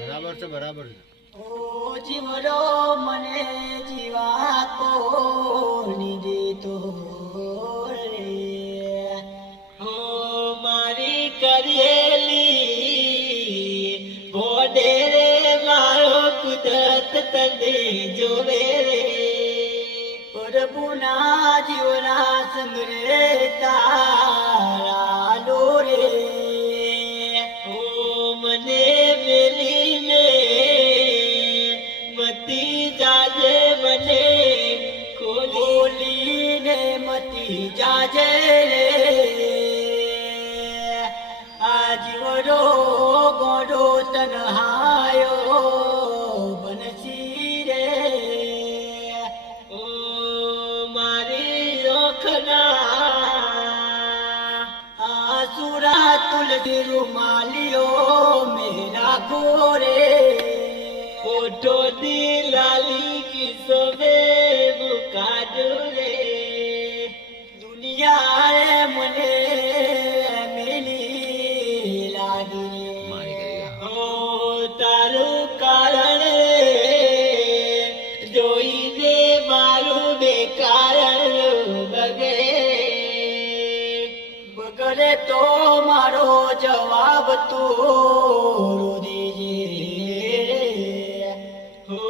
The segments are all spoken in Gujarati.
બરાબર છે બરાબર છે. ઓ જીવરો મને જીવા કો દીધો રે ઓ મારી કરેલી ગોડે રે મારો કુદરત તને જોવે રે પ્રભુના જીવના સંગરે તારા મતી જાજે આજીવરો ગોડો તનહાયો બનસી રે. ઓ મારી ઓખના આસુરા તુલસી રૂમાલિયો મેરા ગોરે ઓટો દિલાલી তোর দিরে হো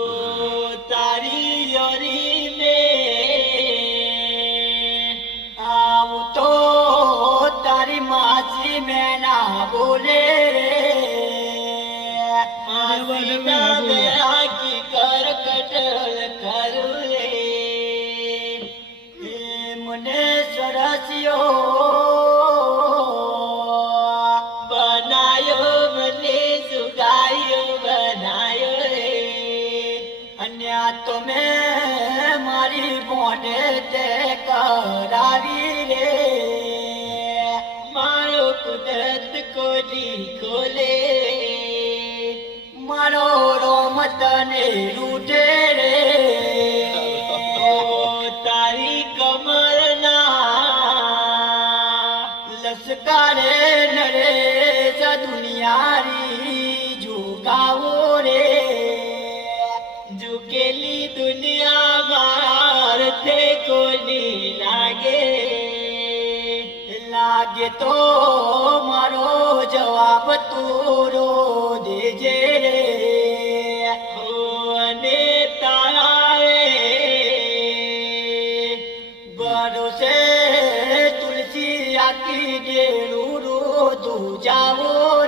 তারি অরিবে আম তো তারি মাঝি মেনা বলে মাঝি মে আকি কর কটল করুলে মনে সরাসিও મોઢે તે કરાવી રે મારો કુદરત કોજી ખોલે. મારો લૂટે રે. લાગે તો મારો જવાબ તોરો દેજે રે. અને તારા રે ભરોસે તુલસી આખી ગેલું રોજું જાવો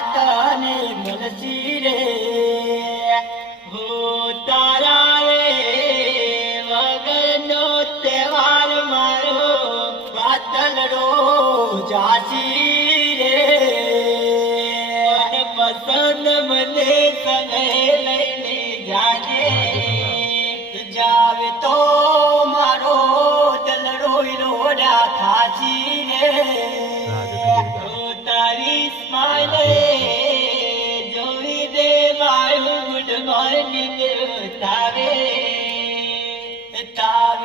તને મળશી રે. હો તારા રે વગરનો તહેવાર મારો વાતલડો જાસી રે. પસંદ મને સમય લઈને જાજે. જાવે તો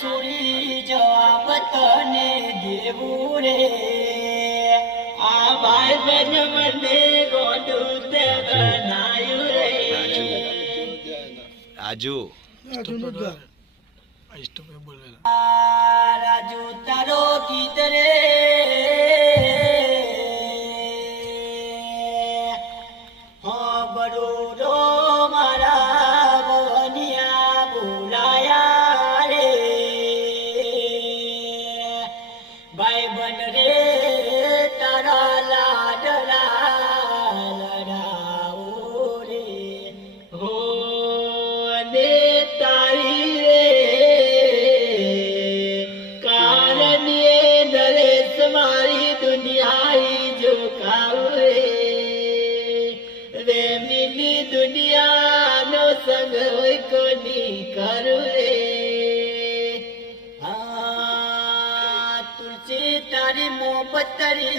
સુરી જવાબ તને દેવું રે આ ભાઈ બન મને ગોડું તે બનાયું રે રાજુ રાજુ તારો ગીત રે பத்தரே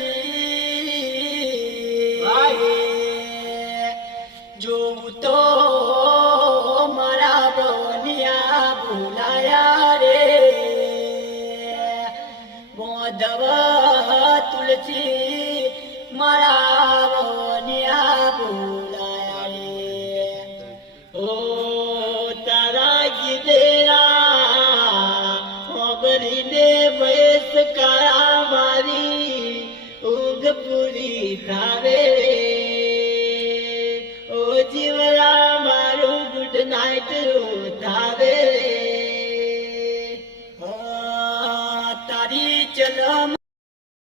i do?